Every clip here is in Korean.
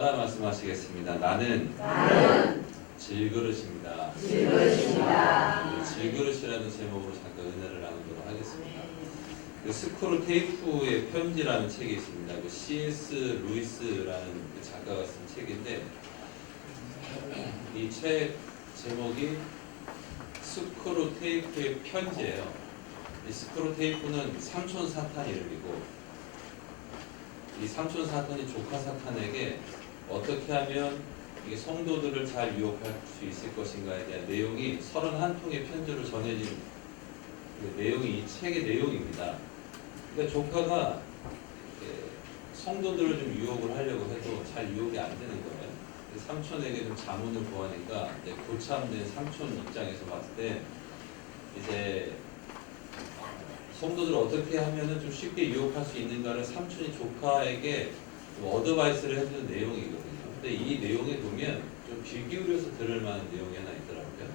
하나 말씀하시겠습니다. 나는 질그릇입니다. 질그릇이라는 제목으로 잠깐 은혜를 나누도록 하겠습니다. 그 스크루 테이프의 편지라는 책이 있습니다. 그 C.S. 루이스라는 그 작가가 쓴 책인데 이 책 제목이 스크루 테이프의 편지예요. 이 스크루 테이프는 삼촌 사탄 이름이고 이 삼촌 사탄이 조카 사탄에게 어떻게 하면 이 성도들을 잘 유혹할 수 있을 것인가에 대한 내용이 31통의 편지로 전해진 그 내용이 이 책의 내용입니다. 그러니까 조카가 성도들을 좀 유혹을 하려고 해도 잘 유혹이 안 되는 거예요. 삼촌에게 좀 자문을 구하니까 고참된 삼촌 입장에서 봤을 때 이제 성도들을 어떻게 하면은 좀 쉽게 유혹할 수 있는가를 삼촌이 조카에게 어드바이스를 해주는 내용이거든요. 근데 이 내용에 보면 좀 귀 기울여서 들을 만한 내용이 하나 있더라고요.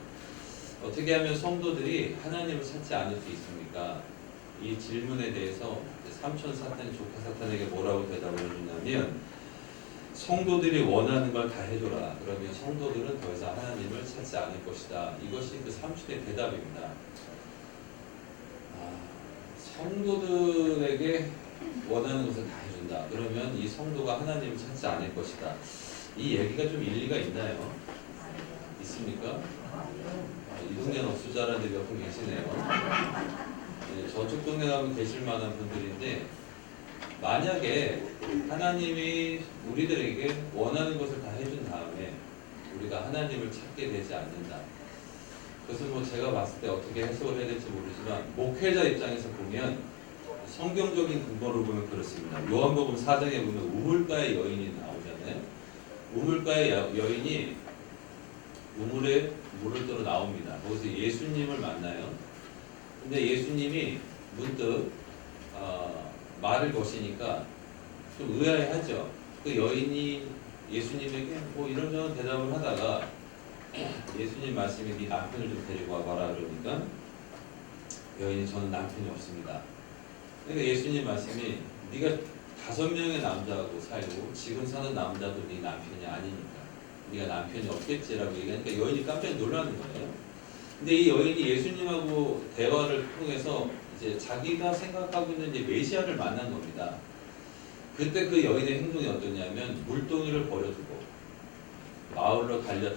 어떻게 하면 성도들이 하나님을 찾지 않을 수 있습니까? 이 질문에 대해서 삼촌 사탄이 조카 사탄에게 뭐라고 대답을 해주냐면 성도들이 원하는 걸 다 해줘라. 그러면 성도들은 더 이상 하나님을 찾지 않을 것이다. 이것이 그 삼촌의 대답입니다. 성도들에게 원하는 것을 다 해준다. 그러면 이 성도가 하나님을 찾지 않을 것이다. 이 얘기가 좀 일리가 있나요? 있습니까? 이 동네는 없을 줄 알았는데 몇 분 계시네요. 네, 저쪽 동네 가면 계실 만한 분들인데 만약에 하나님이 우리들에게 원하는 것을 다 해준 다음에 우리가 하나님을 찾게 되지 않는다. 그것은 뭐 제가 봤을 때 어떻게 해석을 해야 될지 모르지만 목회자 입장에서 보면 성경적인 근거로 보면 그렇습니다. 요한복음 4장에 보면 우물가의 여인이 나오잖아요. 우물가의 여인이 우물에 물을 떠러 나옵니다. 거기서 예수님을 만나요. 근데 예수님이 문득 말을 거시니까 좀 의아해하죠. 그 여인이 예수님에게 뭐 이런저런 대답을 하다가 예수님 말씀에 네 남편을 좀 데리고 와봐라 그러니까 여인이 저는 남편이 없습니다. 그러니까 예수님 말씀이 네가 5명의 남자하고 살고 지금 사는 남자도 네 남편이 아니니까 네가 남편이 없겠지라고 얘기하니까 여인이 깜짝 놀라는 거예요. 근데 이 여인이 예수님하고 대화를 통해서 이제 자기가 생각하고 있는 이제 메시아를 만난 겁니다. 그때 그 여인의 행동이 어떠냐면 물동이를 버려두고 마을로 달려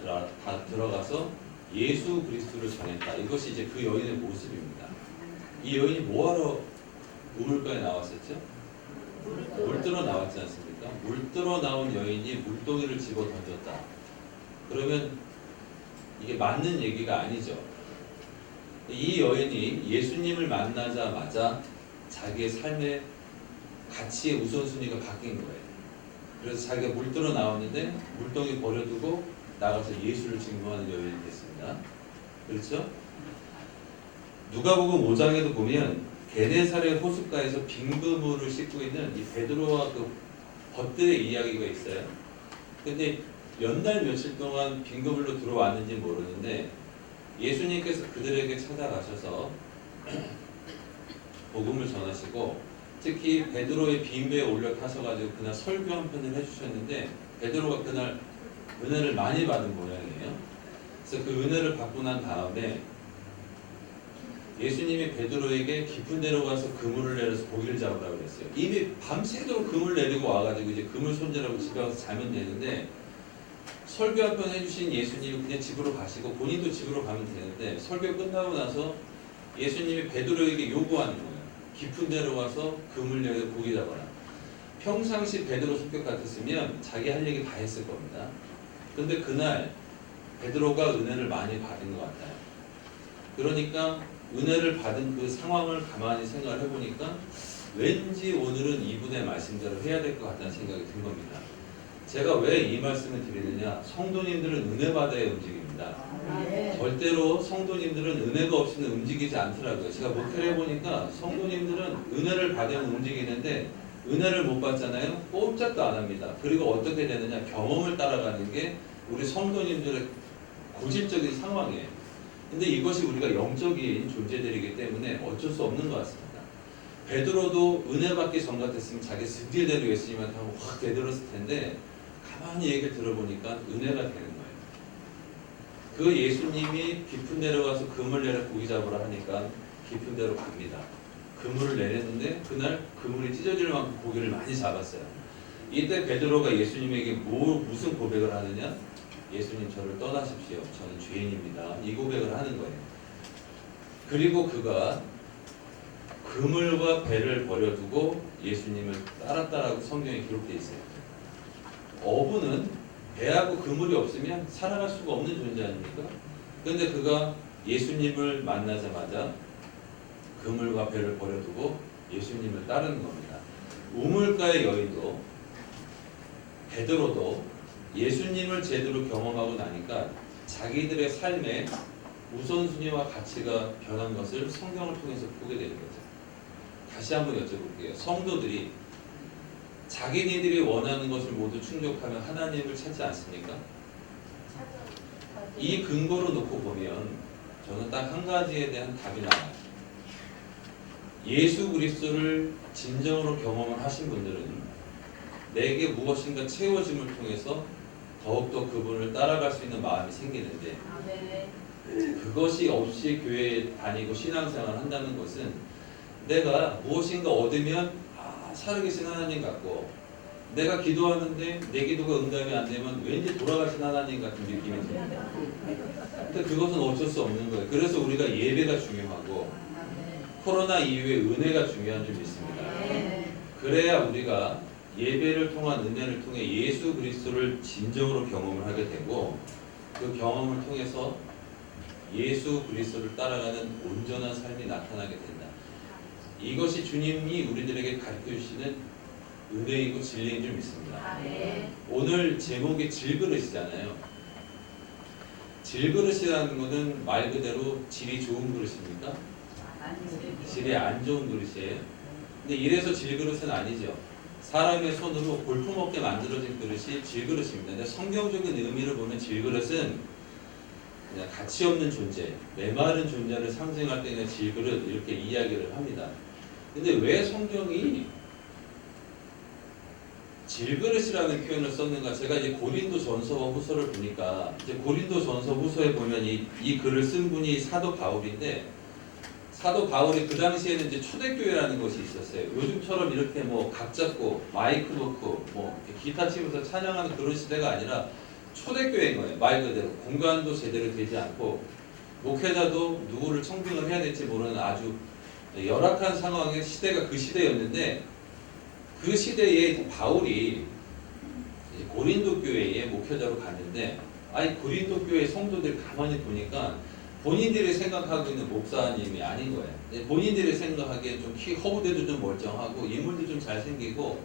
들어가서 예수 그리스도를 전했다. 이것이 이제 그 여인의 모습입니다. 이 여인이 뭐하러 우물가에 나왔었죠? 물들어 나왔지 않습니까? 물들어 나온 여인이 물동이를 집어 던졌다. 그러면 이게 맞는 얘기가 아니죠. 이 여인이 예수님을 만나자마자 자기의 삶의 가치의 우선순위가 바뀐 거예요. 그래서 자기가 물들어 나왔는데 물동이 버려두고 나가서 예수를 증거하는 여인이 됐습니다. 그렇죠? 누가복음 5장에도 보면 게네사렛 호숫가에서 빈 그물을 싣고 있는 이 베드로와 그 벗들의 이야기가 있어요. 근데 몇 날 며칠 동안 빈 그물로 들어왔는지 모르는데 예수님께서 그들에게 찾아가셔서 복음을 전하시고 특히 베드로의 빈 배에 올라타셔가지고 그날 설교 한 편을 해주셨는데 베드로가 그날 은혜를 많이 받은 모양이에요. 그래서 그 은혜를 받고 난 다음에 예수님이 베드로에게 깊은 데로 가서 그물을 내려서 고기를 잡으라고 그랬어요. 이미 밤새도록 그물 내리고 와가지고 이제 그물 손질하고 집에 가서 자면 되는데 설교 한 편 해주신 예수님이 그냥 집으로 가시고 본인도 집으로 가면 되는데 설교 끝나고 나서 예수님이 베드로에게 요구하는 거예요. 깊은 데로 가서 그물 내려 고기 잡아라. 평상시 베드로 성격 같았으면 자기 할 얘기 다 했을 겁니다. 그런데 그날 베드로가 은혜를 많이 받은 것 같아요. 그러니까 은혜를 받은 그 상황을 가만히 생각을 해보니까 왠지 오늘은 이분의 말씀대로 해야 될 것 같다는 생각이 든 겁니다. 제가 왜 이 말씀을 드리느냐? 성도님들은 은혜 받아야 움직입니다. 절대로 성도님들은 은혜가 없이는 움직이지 않더라고요. 제가 목회를 해보니까 성도님들은 은혜를 받으면 움직이는데 은혜를 못 받잖아요. 꼼짝도 안 합니다. 그리고 어떻게 되느냐? 경험을 따라가는 게 우리 성도님들의 고질적인 상황이에요. 근데 이것이 우리가 영적인 존재들이기 때문에 어쩔 수 없는 것 같습니다. 베드로도 은혜 받기 전 같았으면 자기 승질대로 예수님한테 하고 확 대들었을 텐데 가만히 얘기를 들어보니까 은혜가 되는 거예요. 그 예수님이 깊은 데로 가서 그물 내려 고기 잡으라 하니까 깊은 데로 갑니다. 그물을 내렸는데 그날 그물이 찢어질 만큼 고기를 많이 잡았어요. 이때 베드로가 예수님에게 무슨 고백을 하느냐? 예수님, 저를 떠나십시오. 저는 죄인입니다. 이 고백을 하는 거예요. 그리고 그가 그물과 배를 버려두고 예수님을 따랐다라고 성경에 기록되어 있어요. 어부는 배하고 그물이 없으면 살아갈 수가 없는 존재 아닙니까? 그런데 그가 예수님을 만나자마자 그물과 배를 버려두고 예수님을 따르는 겁니다. 우물가의 여인도 베드로도 예수님을 제대로 경험하고 나니까 자기들의 삶의 우선순위와 가치가 변한 것을 성경을 통해서 보게 되는 거죠. 다시 한번 여쭤볼게요. 성도들이 자기네들이 원하는 것을 모두 충족하면 하나님을 찾지 않습니까? 이 근거로 놓고 보면 저는 딱 한 가지에 대한 답이 나와요. 예수 그리스도를 진정으로 경험을 하신 분들은 내게 무엇인가 채워짐을 통해서 더욱더 그분을 따라갈 수 있는 마음이 생기는데, 그것이 없이 교회에 다니고 신앙생활을 한다는 것은 내가 무엇인가 얻으면 살아계신 하나님 같고, 내가 기도하는데 내 기도가 응답이 안 되면 왠지 돌아가신 하나님 같은 느낌이 듭니다. 근데 그것은 어쩔 수 없는 거예요. 그래서 우리가 예배가 중요하고 코로나 이후에 은혜가 중요한 줄 믿습니다. 그래야 우리가 예배를 통한 은혜를 통해 예수 그리스도를 진정으로 경험을 하게 되고, 그 경험을 통해서 예수 그리스도를 따라가는 온전한 삶이 나타나게 된다. 이것이 주님이 우리들에게 가르쳐 주시는 은혜이고 진리인 줄 믿습니다. 오늘 제목이 질그릇이잖아요. 질그릇이라는 것은 말 그대로 질이 좋은 그릇입니까? 질이 안 좋은 그릇이에요. 근데 이래서 질그릇은 아니죠. 사람의 손으로 볼품없게 만들어진 그릇이 질그릇입니다. 근데 성경적인 의미를 보면 질그릇은 그냥 가치 없는 존재, 메마른 존재를 상징할 때는 질그릇 이렇게 이야기를 합니다. 근데 왜 성경이 질그릇이라는 표현을 썼는가? 제가 이제 고린도전서와 후서를 보니까 이제 고린도전서 후서에 보면 이 글을 쓴 분이 사도 바울인데, 사도 바울이 그 당시에는 이제 초대교회라는 것이 있었어요. 요즘처럼 이렇게 뭐 각 잡고 마이크 놓고 뭐 기타 치면서 찬양하는 그런 시대가 아니라 초대교회인 거예요. 말 그대로 공간도 제대로 되지 않고 목회자도 누구를 청빙을 해야 될지 모르는 아주 열악한 상황의 시대가 그 시대였는데, 그 시대에 바울이 이제 고린도 교회에 목회자로 갔는데, 고린도 교회 성도들 가만히 보니까 본인들이 생각하고 있는 목사님이 아닌 거예요. 본인들이 생각하기에 좀 허브대도 좀 멀쩡하고 인물도 좀 잘생기고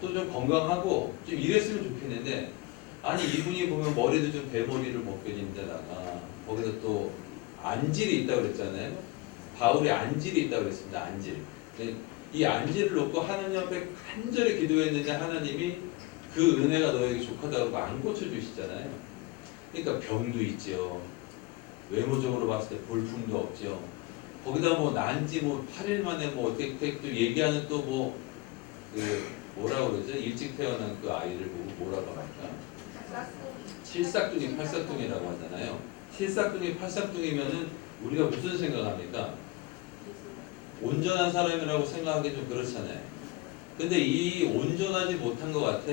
또 좀 건강하고 좀 이랬으면 좋겠는데, 이분이 보면 머리도 좀 대머리를 벗겨진 데다가 거기다 또 안질이 있다고 그랬잖아요. 바울이 안질이 있다고 그랬습니다. 안질. 이 안질을 놓고 하나님 앞에 간절히 기도했는데 하나님이 그 은혜가 너에게 족하다고 안 고쳐주시잖아요. 그러니까 병도 있죠. 외모적으로 봤을 때 볼품도 없죠. 거기다 뭐 난지 8일 만에 어떻게 또 얘기하는 또 뭐라고 그러죠? 일찍 태어난 그 아이를 보고 뭐라고 할까? 칠삭둥이 팔삭둥이라고 하잖아요. 칠삭둥이 팔삭둥이면은 우리가 무슨 생각합니까? 온전한 사람이라고 생각하기 좀 그렇잖아요. 근데 이 온전하지 못한 것 같아.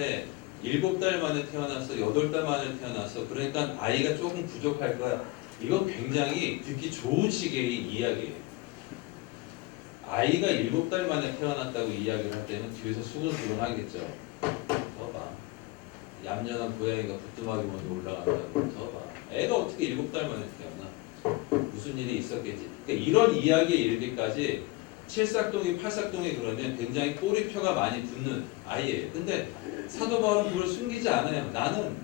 7달 만에 태어나서 8달 만에 태어나서 그러니까 아이가 조금 부족할 거야. 이건 굉장히 듣기 좋은 식의 이야기예요. 아이가 7달 만에 태어났다고 이야기를 할 때는 뒤에서 수근수근 하겠죠. 봐. 얌전한 고양이가 부뚜막이 먼저 올라간다고. 봐. 애가 어떻게 7달 만에 태어나? 무슨 일이 있었겠지. 그러니까 이런 이야기에 이르기까지 칠삭둥이 팔삭둥이 그러면 굉장히 꼬리표가 많이 붙는 아이예요. 근데 사도 바울은 그걸 숨기지 않아요. 나는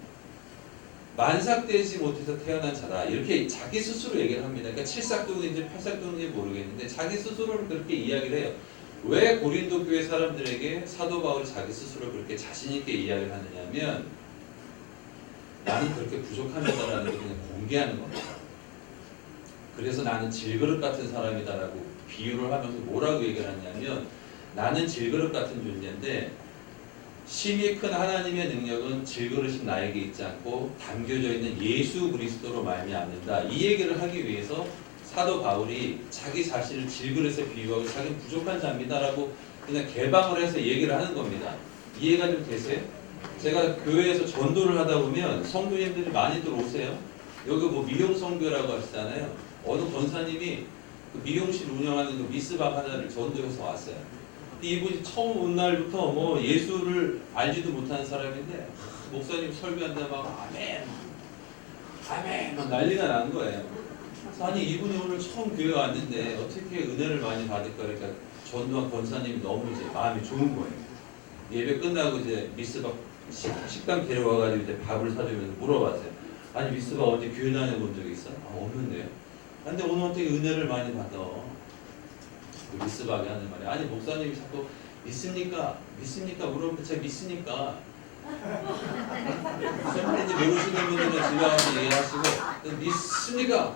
만삭되지 못해서 태어난 자다. 이렇게 자기 스스로 얘기를 합니다. 그러니까 칠삭둥인지 팔삭둥인지 모르겠는데 자기 스스로를 그렇게 이야기를 해요. 왜 고린도 교회 사람들에게 사도 바울이 자기 스스로 그렇게 자신 있게 이야기를 하느냐면, 나는 그렇게 부족합니다라는 걸 그냥 공개하는 겁니다. 그래서 나는 질그릇 같은 사람이다라고 비유를 하면서 뭐라고 얘기를 하냐면, 나는 질그릇 같은 존재인데 심히 큰 하나님의 능력은 질그릇인 나에게 있지 않고 담겨져 있는 예수 그리스도로 말미암는다. 이 얘기를 하기 위해서 사도 바울이 자기 자신을 질그릇에 비유하고 자기는 부족한 자입니다라고 그냥 개방을 해서 얘기를 하는 겁니다. 이해가 좀 되세요? 제가 교회에서 전도를 하다 보면 성도님들이 많이들 오세요. 여기 뭐 미용 성교라고 하시잖아요. 어느 권사님이 그 미용실 운영하는 그 미스박 하나를 전도해서 왔어요. 근데 이분이 처음 온 날부터 뭐 예수를 알지도 못하는 사람인데 목사님 설교한다 막 아멘, 아멘 막 난리가 난 거예요. 그래서 아니 이분이 오늘 처음 교회 왔는데 어떻게 은혜를 많이 받을까 그러니까 전도한 권사님이 너무 이제 마음이 좋은 거예요. 예배 끝나고 이제 미스박 식당 데려와가지고 이제 밥을 사주면서 물어봤어요. 아니 미스박 어디 교회 다녀본 적 있어? 아, 없는데요. 근데 오늘 어떻게 은혜를 많이 받아? 그 미스박이 하는 말이 아니 목사님이 자꾸 믿습니까? 믿습니까? 물어보면 제가 믿으니까 무슨 말인지 모르시는 분들은 집에 와서 얘기하시고 믿습니까?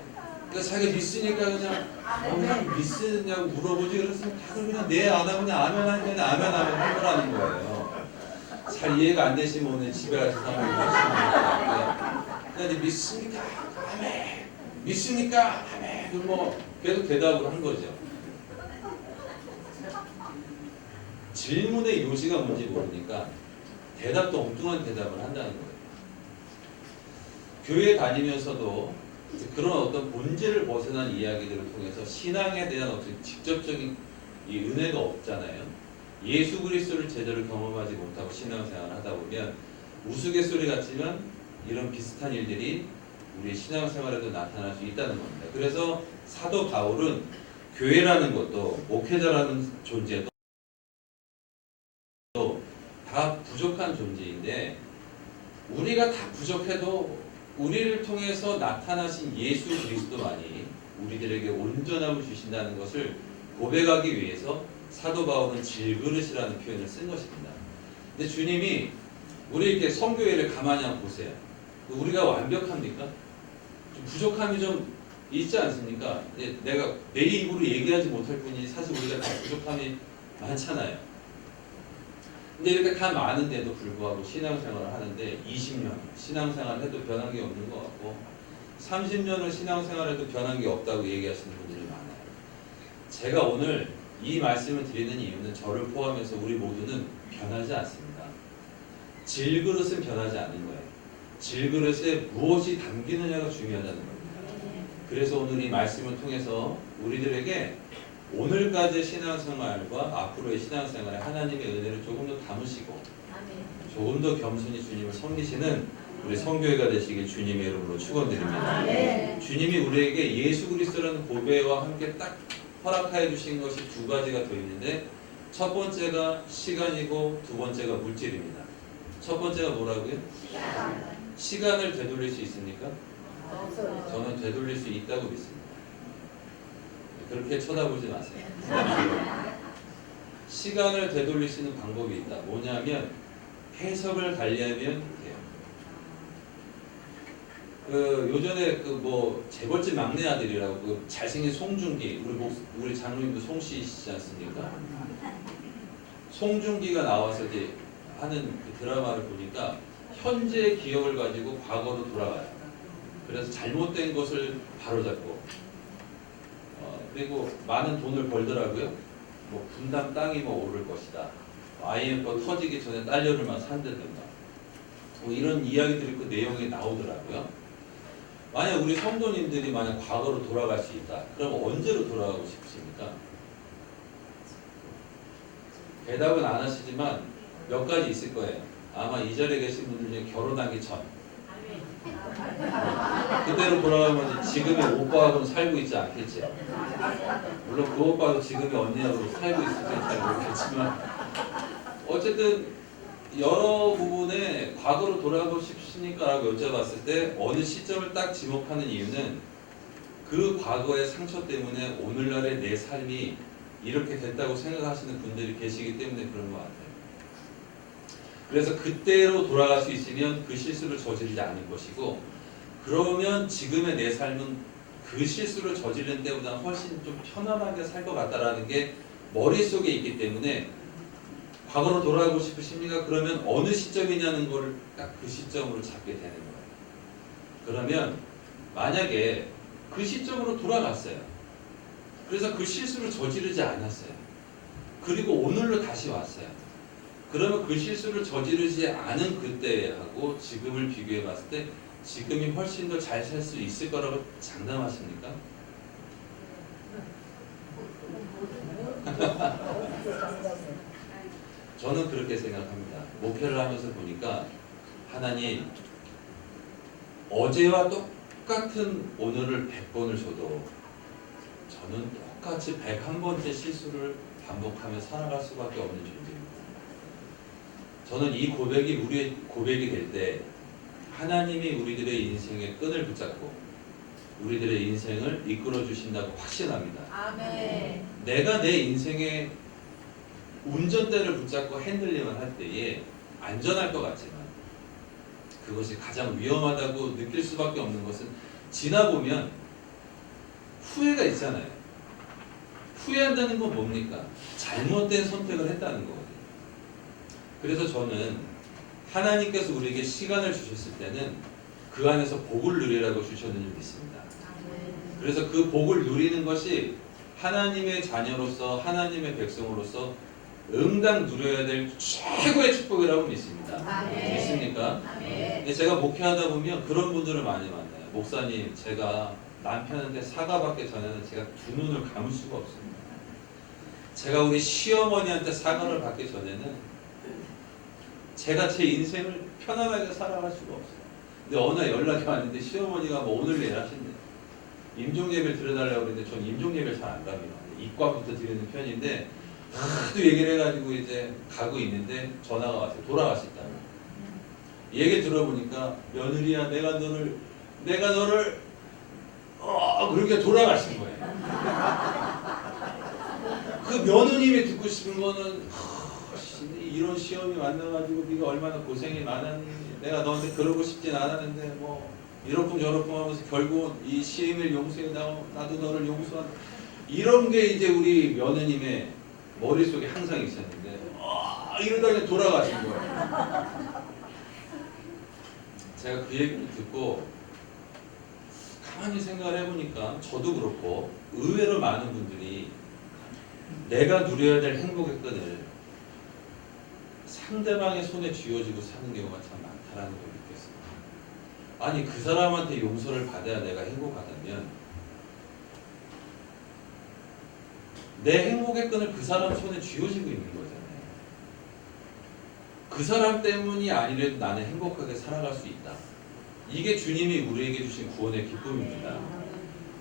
그러니까 자기가 믿으니까 그냥 믿으냐고 물어보지 그래서 다들 그냥 네 안 하면 그냥 아멘 하니까 그냥 아멘 할 거라는 거예요. 잘 이해가 안 되시면 오늘 집에 가서 한번 하시면 근데 믿습니까? 아멘. 믿습니까? 아멘. 그럼 뭐 계속 대답을 한 거죠. 질문의 요지가 뭔지 모르니까 대답도 엉뚱한 대답을 한다는 거예요. 교회 다니면서도 그런 어떤 본질을 벗어난 이야기들을 통해서 신앙에 대한 어떤 직접적인 이 은혜가 없잖아요. 예수 그리스도를 제대로 경험하지 못하고 신앙생활을 하다 보면 우스갯소리 같지만 이런 비슷한 일들이 우리 신앙생활에도 나타날 수 있다는 겁니다. 그래서 사도 바울은 교회라는 것도 목회자라는 존재도 다 부족한 존재인데 우리가 다 부족해도 우리를 통해서 나타나신 예수 그리스도만이 우리들에게 온전함을 주신다는 것을 고백하기 위해서 사도 바울은 질그릇이라는 표현을 쓴 것입니다. 근데 주님이 우리 이렇게 성교회를 가만히 한번 보세요. 우리가 완벽합니까? 좀 부족함이 좀 있지 않습니까? 내가 내 입으로 얘기하지 못할 뿐이지 사실 우리가 다 부족함이 많잖아요. 근데 이렇게 다 많은데도 불구하고 신앙생활을 하는데 20년 신앙생활을 해도 변한 게 없는 것 같고 30년을 신앙생활해도 변한 게 없다고 얘기하시는 분들이 많아요. 제가 오늘 이 말씀을 드리는 이유는 저를 포함해서 우리 모두는 변하지 않습니다. 질그릇은 변하지 않는 거예요. 질그릇에 무엇이 담기느냐가 중요하다는 겁니다. 그래서 오늘 이 말씀을 통해서 우리들에게 오늘까지의 신앙생활과 앞으로의 신앙생활에 하나님의 은혜를 조금 더 담으시고 조금 더 겸손히 주님을 섬기시는 우리 성교회가 되시길 주님의 이름으로 축원드립니다. 주님이 우리에게 예수 그리스도라는 고백과 함께 딱 허락하여 주신 것이 두 가지가 더 있는데 첫 번째가 시간이고 두 번째가 물질입니다. 첫 번째가 뭐라고요? 시간을 되돌릴 수 있습니까? 저는 되돌릴 수 있다고 믿습니다. 그렇게 쳐다보지 마세요. 시간을 되돌릴 수 있는 방법이 있다. 뭐냐면 해석을 달리하면 돼요. 요전에 뭐 재벌집 막내 아들이라고 그 잘생긴 송중기 우리 장로님도 송씨시지 않습니까? 송중기가 나와서 이제 하는 그 드라마를 보니까 현재 기억을 가지고 과거로 돌아가요. 그래서 잘못된 것을 바로잡고 그리고 많은 돈을 벌더라고요. 뭐 분당 땅이 뭐 오를 것이다. IMF 터지기 전에 달러를만 산다든가. 뭐 이런 이야기들이 그 내용에 나오더라고요. 만약 우리 성도님들이 만약 과거로 돌아갈 수 있다. 그럼 언제로 돌아가고 싶으십니까? 대답은 안 하시지만 몇 가지 있을 거예요. 아마 이 자리에 계신 분들 중에 결혼하기 전. 그때로 돌아가면 지금의 오빠하고는 살고 있지 않겠지. 물론 그 오빠도 지금의 언니하고 살고 있을지는 잘 모르겠지만 어쨌든 여러 부분에 과거로 돌아가고 싶으십니까? 라고 여쭤봤을 때 어느 시점을 딱 지목하는 이유는 그 과거의 상처 때문에 오늘날의 내 삶이 이렇게 됐다고 생각하시는 분들이 계시기 때문에 그런 것 같아요. 그래서 그때로 돌아갈 수 있으면 그 실수를 저지르지 않을 것이고 그러면 지금의 내 삶은 그 실수를 저지르는 때보다 훨씬 좀 편안하게 살 것 같다라는 게 머릿속에 있기 때문에 과거로 돌아가고 싶으십니까? 그러면 어느 시점이냐는 거를 딱 그 시점으로 잡게 되는 거예요. 그러면 만약에 그 시점으로 돌아갔어요. 그래서 그 실수를 저지르지 않았어요. 그리고 오늘로 다시 왔어요. 그러면 그 실수를 저지르지 않은 그때하고 지금을 비교해 봤을 때 지금이 훨씬 더 잘 살 수 있을 거라고 장담하십니까? 저는 그렇게 생각합니다. 목회를 하면서 보니까 하나님 어제와 똑같은 오늘을 100번을 줘도 저는 똑같이 101번째 실수를 반복하며 살아갈 수밖에 없는 존재입니다. 저는 이 고백이 우리의 고백이 될 때 하나님이 우리들의 인생의 끈을 붙잡고 우리들의 인생을 이끌어 주신다고 확신합니다. 아멘. 내가 내 인생의 운전대를 붙잡고 핸들링을 할 때에 안전할 것 같지만 그것이 가장 위험하다고 느낄 수밖에 없는 것은 지나보면 후회가 있잖아요. 후회한다는 건 뭡니까? 잘못된 선택을 했다는 거거든요. 그래서 저는 하나님께서 우리에게 시간을 주셨을 때는 그 안에서 복을 누리라고 주셨는 줄 믿습니다. 그래서 그 복을 누리는 것이 하나님의 자녀로서 하나님의 백성으로서 응당 누려야 될 최고의 축복이라고 믿습니다. 아멘. 믿습니까? 아멘. 제가 목회하다 보면 그런 분들을 많이 만나요. 목사님, 제가 남편한테 사과받기 전에는 제가 두 눈을 감을 수가 없습니다. 제가 우리 시어머니한테 사과를 받기 전에는 제가 제 인생을 편안하게 살아갈 수가 없어요. 근데 어느 날 연락이 왔는데 시어머니가 뭐 오늘 내일 하신대. 임종예배를 드려달라고 그랬는데 전 임종예배를 잘 안 갑니다. 이과부터 드리는 편인데 하도 얘기를 해가지고 이제 가고 있는데 전화가 왔어요. 돌아가셨다고. 얘기 들어보니까 며느리야 내가 너를 그렇게 돌아가신 거예요. 그 며느님이 듣고 싶은 거는 이런 시험이 만나가지고 네가 얼마나 고생이 많았니? 내가 너한테 그러고 싶진 않았는데 뭐 이러쿵 저러쿵 하면서 결국은 이 시험을 용서해 나도 너를 용서한다. 이런 게 이제 우리 며느님의 머릿속에 항상 있었는데 이러다 그냥 돌아가신 거예요. 제가 그 얘기를 듣고 가만히 생각을 해보니까 저도 그렇고 의외로 많은 분들이 내가 누려야 될 행복의 끈을 상대방의 손에 쥐어주고 사는 경우가 참 많다라는 걸 느꼈습니다. 아니 그 사람한테 용서를 받아야 내가 행복하다면 내 행복의 끈을 그 사람 손에 쥐어지고 있는 거잖아요. 그 사람 때문이 아니래도 나는 행복하게 살아갈 수 있다. 이게 주님이 우리에게 주신 구원의 기쁨입니다.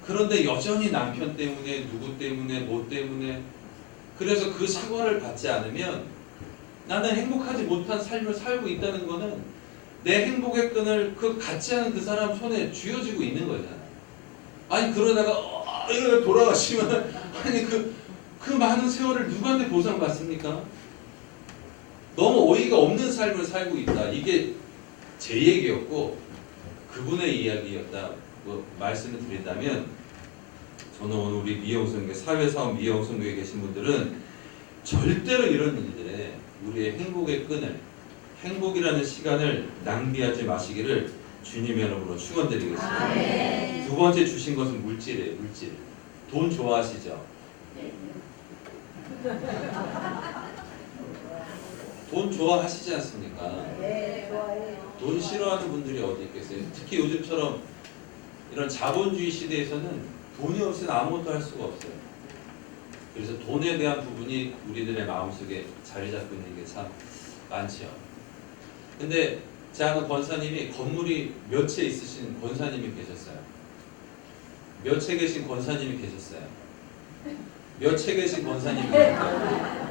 그런데 여전히 남편 때문에 누구 때문에 뭐 때문에 그래서 그 사과를 받지 않으면 나는 행복하지 못한 삶을 살고 있다는 거는 내 행복의 끈을 그 같지 않은 그 사람 손에 쥐어지고 있는 거잖아요. 아니 그러다가 이러다 돌아가시면 아니 그 많은 세월을 누구한테 보상받습니까? 너무 어이가 없는 삶을 살고 있다. 이게 제 얘기였고 그분의 이야기였다고 말씀을 드린다면 저는 오늘 우리 미영성교 사회사업 미영성교에 계신 분들은 절대로 이런 일들에 우리의 행복의 끈을 행복이라는 시간을 낭비하지 마시기를 주님의 이름으로 축원드리겠습니다. 아멘. 두 번째 주신 것은 물질이에요. 물질. 돈 좋아하시죠? 돈 좋아하시지 않습니까? 네, 좋아해요. 돈 싫어하는 분들이 어디 있겠어요? 특히 요즘처럼 이런 자본주의 시대에서는 돈이 없이는 아무것도 할 수가 없어요. 그래서 돈에 대한 부분이 우리들의 마음속에 자리 잡고 있는 게 참 많죠. 근데 제 아는 권사님이 건물이 몇 채 있으신 권사님이 계셨어요. 몇 채 계신 권사님이 계셨어요. 몇 채 계신 권사님이 계셨어요.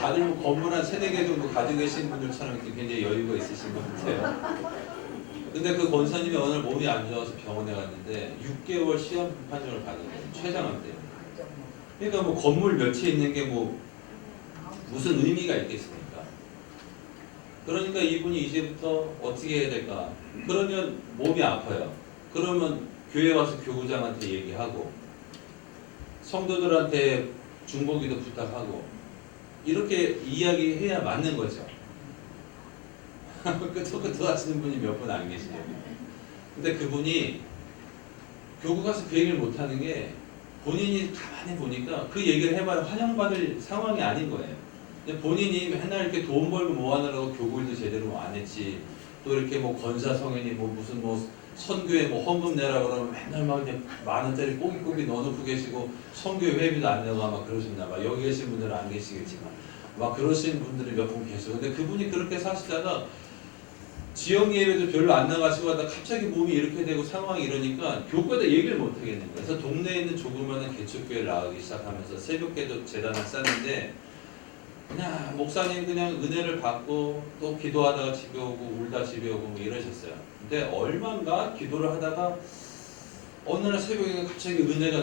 다들 뭐 건물 한 3-4개 정도 가지고 계신 분들처럼 이렇게 굉장히 여유가 있으신 것 같아요. 근데 그 권사님이 어느 날 몸이 안 좋아서 병원에 갔는데 6개월 시험 판정을 받은 거예요. 췌장암 때문에. 그러니까 뭐 건물 몇 채 있는 게 뭐 무슨 의미가 있겠습니까? 그러니까 이분이 이제부터 어떻게 해야 될까? 그러면 몸이 아파요. 그러면 교회 와서 교구장한테 얘기하고 성도들한테 중보기도 부탁하고 이렇게 이야기해야 맞는 거죠. 끄떡끄떡 하시는 분이 몇 분 안 계시죠. 근데 그분이 교구 가서 그 얘기를 못하는 게 본인이 가만히 보니까 그 얘기를 해봐야 환영받을 상황이 아닌 거예요. 근데 본인이 맨날 이렇게 돈 벌고 뭐 하느라고 교구일도 제대로 안 했지. 또 이렇게 뭐 권사 성현이 뭐 무슨 뭐 선교에 뭐 헌금 내라 그러면 맨날 막 그냥 10,000원짜리 꼬깃꼬깃 넣어놓고 계시고 선교회 회비도 안 내고 아마 그러셨나 봐. 여기 계신 분들은 안 계시겠지만 막 그러신 분들이 몇 분 계시고 근데 그분이 그렇게 사시다가 지역 예배도 별로 안 나가시고 하다 갑자기 몸이 이렇게 되고 상황이 이러니까 교구에다 얘기를 못 하겠는 거예요. 그래서 동네에 있는 조그마한 개척교회를 나가기 시작하면서 새벽기도 재단을 쌌는데 그냥 목사님 그냥 은혜를 받고 또 기도하다가 집에 오고 울다 집에 오고 뭐 이러셨어요. 근데 얼마인가 기도를 하다가 어느 날 새벽에 갑자기 은혜가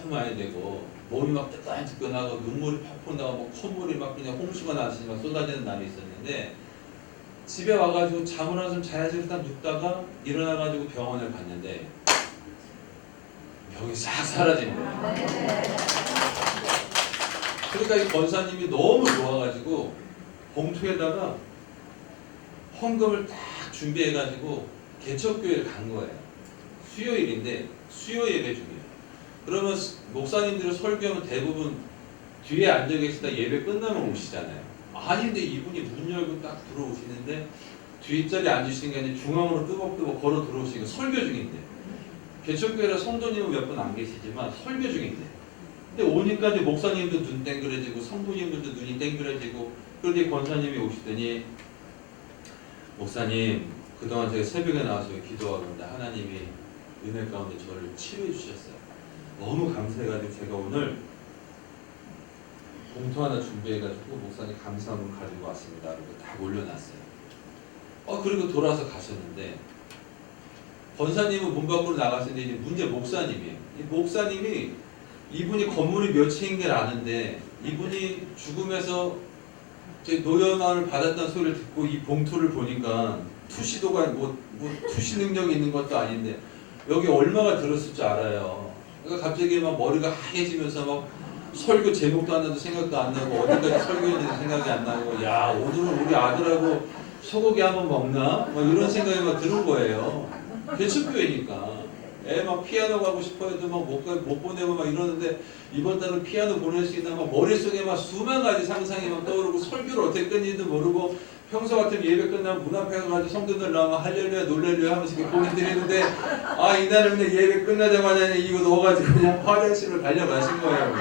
너무 많이 되고 몸이 막 뜨끈뜨끈하고 눈물이 팍팍 나고 콧물이 막 그냥 홍수가 나듯이 막 쏟아지는 날이 있었는데 집에 와가지고 잠을 한숨 자야지 일단 눕다가 일어나가지고 병원을 갔는데 병이 싹 사라진 거예요. 그러니까 이 권사님이 너무 좋아가지고 봉투에다가 헌금을 딱 준비해가지고 개척교회를 간 거예요. 수요일인데 수요 예배 중이에요. 그러면 목사님들이 설교하면 대부분 뒤에 앉아 계시다 예배 끝나면 오시잖아요. 아닌데 이분이 문 열고 딱 들어오시는데 뒷자리에 앉으시는 게 아니라 중앙으로 뜨벅뜨벅 걸어 들어오시고 설교 중인데 개척교회라 성도님은 몇 분 안 계시지만 설교 중인데 근데 오니까 이제 목사님도 눈 땡그레지고 성도님들도 눈이 땡그레지고 그런데 권사님이 오시더니 목사님 그동안 제가 새벽에 나와서 기도하고 있는데 하나님이 은혜 가운데 저를 치유해 주셨어요. 너무 감사해가지고 제가 오늘 봉투 하나 준비해가지고 목사님 감사함을 가지고 왔습니다. 그리고 다 올려놨어요. 그리고 돌아서 가셨는데 권사님은 문 밖으로 나가셨는데 이제 문제 목사님이에요. 이 목사님이 이분이 건물이 몇 채인 걸 아는데 이분이 죽음에서 노염함을 받았다는 소리를 듣고 이 봉투를 보니까 투시도가 뭐 투시 능력이 있는 것도 아닌데 여기 얼마가 들었을 줄 알아요. 그러니까 갑자기 막 머리가 하얘지면서 막 설교 제목도 안 나도 생각도 안 나고 어디까지 설교했는지 생각이 안 나고 야 오늘은 우리 아들하고 소고기 한번 먹나? 막 이런 생각이 막 드는 거예요. 개척교회니까 애 막 피아노 가고 싶어해도 막 못 보내고 막 이러는데 이번 달은 피아노 보낼 수 있나 막 머릿속에 막 수만 가지 상상이 막 떠오르고 설교를 어떻게 끊는지도 모르고 평소 같으면 예배 끝나면 문 앞에 가서 성도들 나오면 할렐루야 놀렐루야 하면서 이렇게 고개 드리는데 이날은 그냥 예배 끝나자마자 이거 넣어가지고 그냥 화장실로 달려가신 거예요.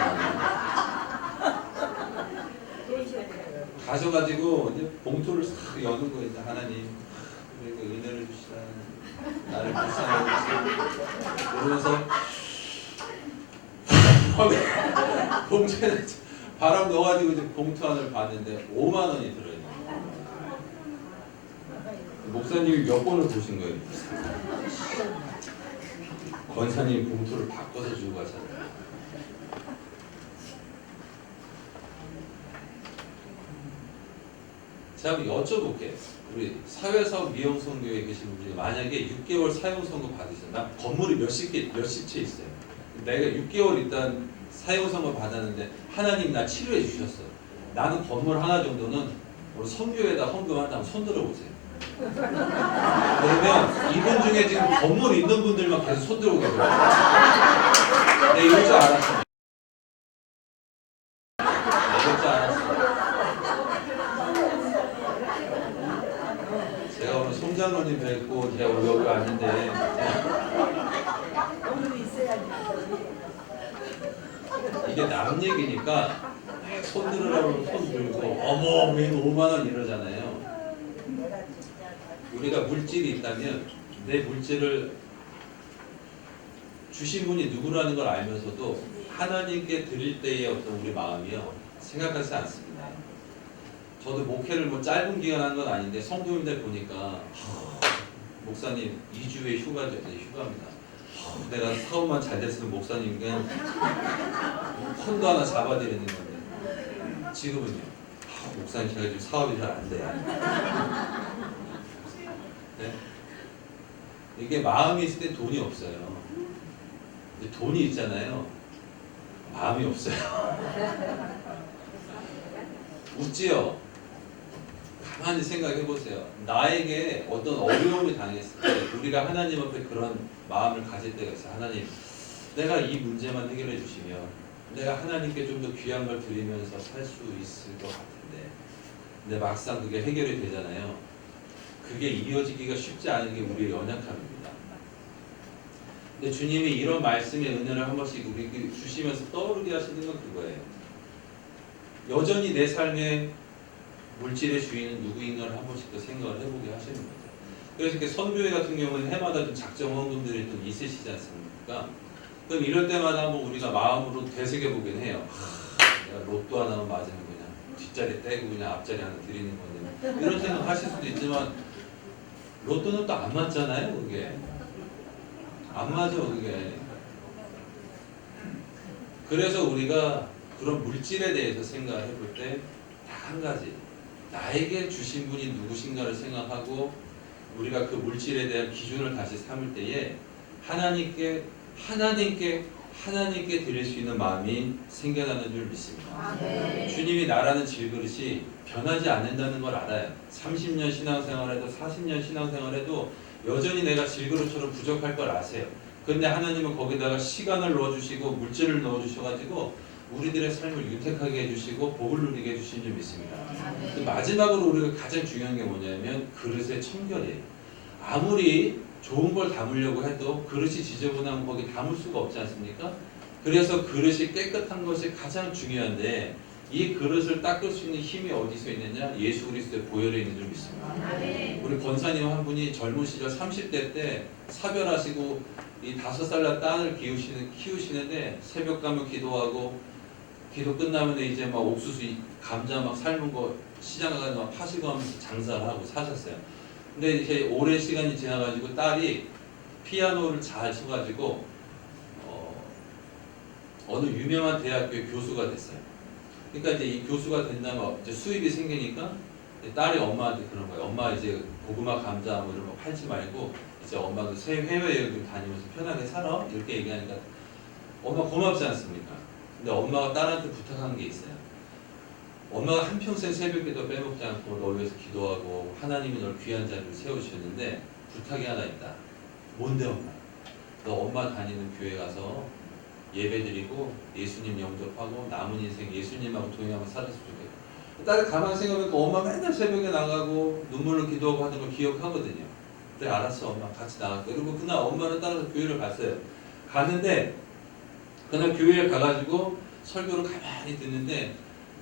가셔가지고 이제 봉투를 싹 여는 거예요. 이제 하나님 그리고 은혜를 주시라 나를 불쌍히 여기시라 그러면서 봉투에 바람 넣어가지고 이제 봉투 안을 봤는데 5만 원이 들어있는 거예요. 목사님이 몇 번을 보신 거예요. 권사님 봉투를 바꿔서 주고 가셨어요. 제가 한번 여쭤볼게요. 우리 사회사업 미용성교회에 계신 분들이 만약에 6개월 사용선고 받으셨어요. 나 건물이 몇십 채 있어요. 내가 6개월 일단 사용선고 받았는데 하나님 나 치료해 주셨어. 나는 건물 하나 정도는 우리 선교회에다 헌금한다면 손 들어보세요. 그러면 이분 중에 지금 건물 있는 분들만 계속 손 들고 계세요. 내 이럴 줄 알았어. 이럴 줄 알았어. 제가 오늘 송장로님 뵙고 제가 여기 왔는데 이게 남 얘기니까 손 들으라고 손 들고 어머 왜 5만 원 이러잖아요. 우리가 물질이 있다면 내 물질을 주신 분이 누구라는 걸 알면서도 하나님께 드릴 때의 어떤 우리 마음이요 생각하지 않습니다. 저도 목회를 뭐 짧은 기간 한 건 아닌데 성도님들 보니까 목사님 2주에 휴가입니다. 내가 사업만 잘 됐으면 목사님 그냥 콘도 하나 잡아드리는 건데 지금은요 목사님 제가 지금 사업이 잘 안 돼요. 네? 이게 마음이 있을 때 돈이 없어요. 근데 돈이 있잖아요. 마음이 없어요. 웃지요? 가만히 생각해 보세요. 나에게 어떤 어려움이 당했을 때 우리가 하나님 앞에 그런 마음을 가질 때가 있어요. 하나님, 내가 이 문제만 해결해 주시면 내가 하나님께 좀 더 귀한 걸 드리면서 살 수 있을 것 같은데, 근데 막상 그게 해결이 되잖아요. 그게 이어지기가 쉽지 않은 게 우리의 연약함입니다. 근데 주님이 이런 말씀의 은혜를 한 번씩 우리에게 주시면서 떠오르게 하시는 건 그거예요. 여전히 내 삶의 물질의 주인은 누구인가를 한 번씩 더 생각을 해보게 하시는 거죠. 그래서 이렇게 선교회 같은 경우는 해마다 좀 작정 헌금들이 좀 있으시지 않습니까? 그럼 이럴 때마다 한번 우리가 마음으로 되새겨 보긴 해요. 내가 로또 하나만 맞으면 그냥 뒷자리 떼고 그냥 앞자리 하나 드리는 건데, 이런 생각 하실 수도 있지만 로또는 또 안 맞잖아요. 그게 안 맞아. 그게 그래서 우리가 그런 물질에 대해서 생각을 해볼 때 딱 한 가지, 나에게 주신 분이 누구신가를 생각하고 우리가 그 물질에 대한 기준을 다시 삼을 때에 하나님께 드릴 수 있는 마음이 생겨나는 줄 믿습니다. 주님이 나라는 질그릇이 변하지 않는다는 걸 알아요. 30년 신앙생활해도 40년 신앙생활해도 여전히 내가 질그릇처럼 부족할 걸 아세요. 근데 하나님은 거기다가 시간을 넣어주시고 물질을 넣어주셔가지고 우리들의 삶을 유택하게 해주시고 복을 누리게 해주신 줄 믿습니다. 마지막으로 우리가 가장 중요한 게 뭐냐면 그릇의 청결이에요. 아무리 좋은 걸 담으려고 해도 그릇이 지저분하면 거기 담을 수가 없지 않습니까? 그래서 그릇이 깨끗한 것이 가장 중요한데, 이 그릇을 닦을 수 있는 힘이 어디서 있느냐? 예수 그리스도의 보혈에 있는 줄 믿습니다. 우리 권사님 한 분이 젊은 시절 30대 때 사별하시고 이 5살 난 딸을 키우시는데 새벽 가면 기도하고, 기도 끝나면 이제 막 옥수수 감자 막 삶은 거 시장 가서 막 파시고 하면서 장사를 하고 사셨어요. 근데 이제 오랜 시간이 지나가지고 딸이 피아노를 잘 쳐가지고 어느 유명한 대학교의 교수가 됐어요. 그러니까 이제 이 교수가 된다면 이제 수입이 생기니까 딸이 엄마한테 그런 거예요. 엄마 이제 고구마 감자 뭐 이런 거 팔지 말고 이제 엄마도 해외여행 좀 다니면서 편하게 살아, 이렇게 얘기하니까 엄마 고맙지 않습니까? 근데 엄마가 딸한테 부탁한 게 있어요. 엄마가 한평생 새벽기도 빼먹지 않고 널 위해서 기도하고 하나님이 널 귀한 자리로 세우셨는데 부탁이 하나 있다. 뭔데 엄마? 너 엄마 다니는 교회 가서 예배드리고 예수님 영접하고 남은 인생 예수님하고 동행하면서 살았으면 좋겠다. 딸이 가만히 생각해보니까 엄마 맨날 새벽에 나가고 눈물로 기도하고 하는 걸 기억하거든요. 그래 알았어 엄마 같이 나갈게. 그리고 그날 엄마를 따라서 교회를 갔어요. 갔는데 그날 교회에 가가지고 설교를 가만히 듣는데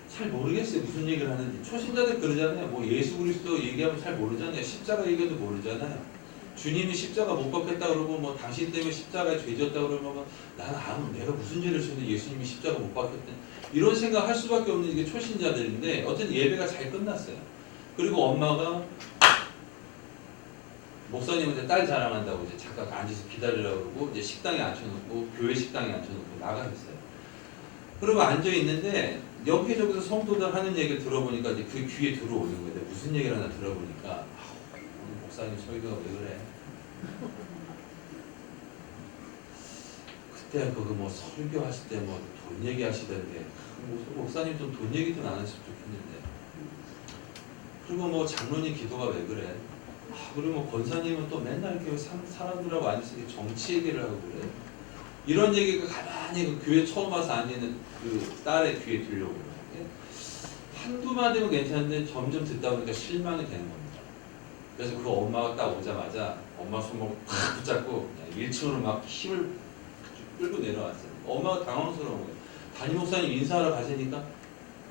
잘 모르겠어요. 무슨 얘기를 하는지. 초신자들 그러잖아요. 뭐 예수 그리스도 얘기하면 잘 모르잖아요. 십자가 얘기도 모르잖아요. 주님이 십자가 못 박혔다 그러고 뭐 당신 때문에 십자가에 죄졌다 그러면 나는 내가 무슨 죄를 졌는데 예수님이 십자가 못 박혔대. 이런 생각 할 수밖에 없는 이게 초신자들인데 어쨌든 예배가 잘 끝났어요. 그리고 엄마가 목사님한테 딸 자랑한다고 이제 잠깐 앉아서 기다리라고 그러고 이제 식당에 앉혀놓고 교회 식당에 앉혀놓고 나가셨어요. 그리고 앉아 있는데 여기저기서 성도들 하는 얘기를 들어보니까 이제 그 귀에 들어오는 거예요. 무슨 얘기를 하나 들어보니까 오늘 목사님 설교가 왜 그래? 그때 그거 뭐 설교하실 때 뭐 돈 얘기하시던데 목사님 좀 돈 얘기 좀 안 했으면 좋겠는데. 그리고 뭐 장로님 기도가 왜 그래? 그리고 뭐 권사님은 또 맨날 이렇게 사람들하고 앉아서 정치 얘기를 하고 그래. 이런 얘기가 가만히 그 교회 처음 와서 앉아있는 그 딸의 귀에 들려오는 거예요. 한두 마디면 괜찮은데 점점 듣다 보니까 실망이 되는 겁니다. 그래서 그 엄마가 딱 오자마자 엄마 손목을 탁 붙잡고 1층으로 막 힘을 끌고 내려왔어요. 엄마가 당황스러운 거예요. 담임 목사님 인사하러 가시니까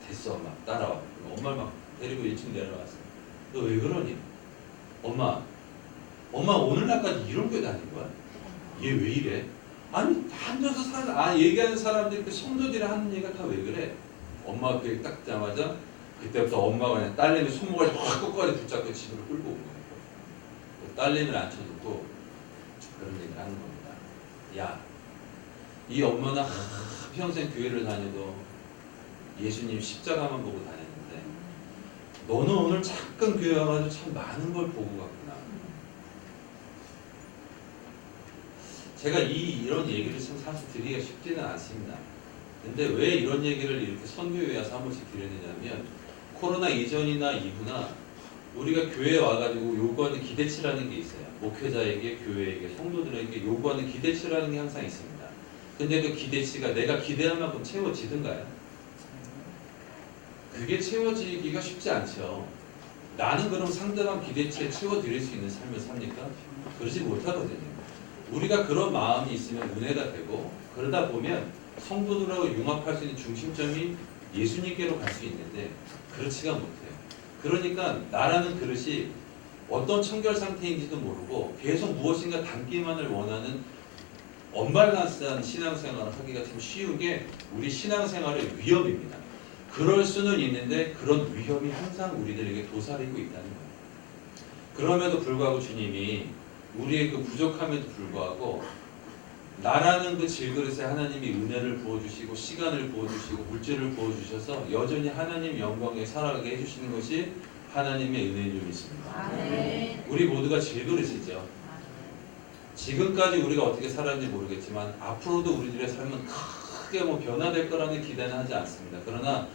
됐어 엄마 따라와. 엄마를 막 데리고 1층 내려왔어요. 너 왜 그러니? 엄마 오늘날까지 이런 교회 다닌 거야? 얘 왜 이래? 아니 앉아서 얘기하는 사람들이 그 성도들이 하는 얘기가 다 왜 그래? 엄마가 그 딱 자마자 그때부터 엄마가 그냥 딸내미 손목을 확 끝까지 붙잡고 집으로 끌고 온 거예요. 딸내미를 앉혀놓고 그런 얘기를 하는 겁니다. 야, 이 엄마는 평생 교회를 다녀도 예수님 십자가만 보고 다녔는데 너는 오늘 잠깐 교회 와가지고 참 많은 걸 보고 갔구나. 제가 이런 얘기를 참 사실 드리기가 쉽지는 않습니다. 근데 왜 이런 얘기를 이렇게 선교회 와서 한 번씩 드리느냐면 코로나 이전이나 이후나 우리가 교회에 와가지고 요구하는 기대치라는 게 있어요. 목회자에게, 교회에게, 성도들에게 요구하는 기대치라는 게 항상 있습니다. 근데 그 기대치가 내가 기대한 만큼 채워지든가요? 그게 채워지기가 쉽지 않죠. 나는 그럼 상대방 기대치에 채워드릴 수 있는 삶을 삽니까? 그러지 못하거든요. 우리가 그런 마음이 있으면 은혜가 되고, 그러다 보면 성도들하고 융합할 수 있는 중심점이 예수님께로 갈 수 있는데 그렇지가 못해요. 그러니까 나라는 그릇이 어떤 청결 상태인지도 모르고 계속 무엇인가 담기만을 원하는 언밸런스한 신앙생활을 하기가 참 쉬운 게 우리 신앙생활의 위험입니다. 그럴 수는 있는데 그런 위험이 항상 우리들에게 도사리고 있다는 거예요. 그럼에도 불구하고 주님이 우리의 그 부족함에도 불구하고 나라는 그 질그릇에 하나님이 은혜를 부어주시고 시간을 부어주시고 물질을 부어주셔서 여전히 하나님 영광에 살아가게 해주시는 것이 하나님의 은혜인 줄 믿습니다. 아멘. 우리 모두가 질그릇이죠. 지금까지 우리가 어떻게 살았는지 모르겠지만 앞으로도 우리들의 삶은 크게 뭐 변화될 거라는 기대는 하지 않습니다. 그러나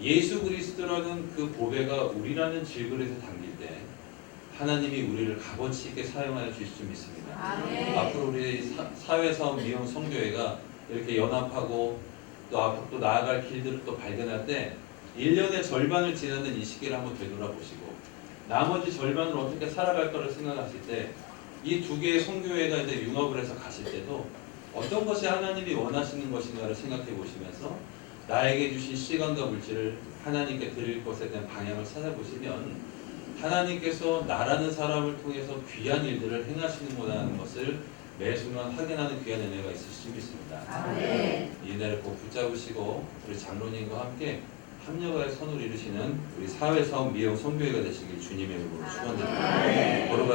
예수 그리스도라는 그 보배가 우리라는 질그릇에 담길 때 하나님이 우리를 값어치 있게 사용하여 주실 줄 믿습니다. 아멘. 앞으로 우리 사회사업 미용 성교회가 이렇게 연합하고 또 앞으로 또 나아갈 길들을 또 발견할 때 1년의 절반을 지나는 이 시기를 한번 되돌아보시고 나머지 절반을 어떻게 살아갈 거를 생각하실 때 이 두 개의 성교회가 이제 융합을 해서 가실 때도 어떤 것이 하나님이 원하시는 것인가를 생각해 보시면서 나에게 주신 시간과 물질을 하나님께 드릴 것에 대한 방향을 찾아보시면 하나님께서 나라는 사람을 통해서 귀한 일들을 행하시는구나 것을 매 순간 확인하는 귀한 은혜가 있으실 줄 믿습니다. 아멘. 이 은혜를 꼭 붙잡으시고 우리 장로님과 함께 합력하여 선을 이루시는 우리 사회사업 미용 성교회가 되시길 주님의 이름으로 축원드립니다. 아멘. 걸어가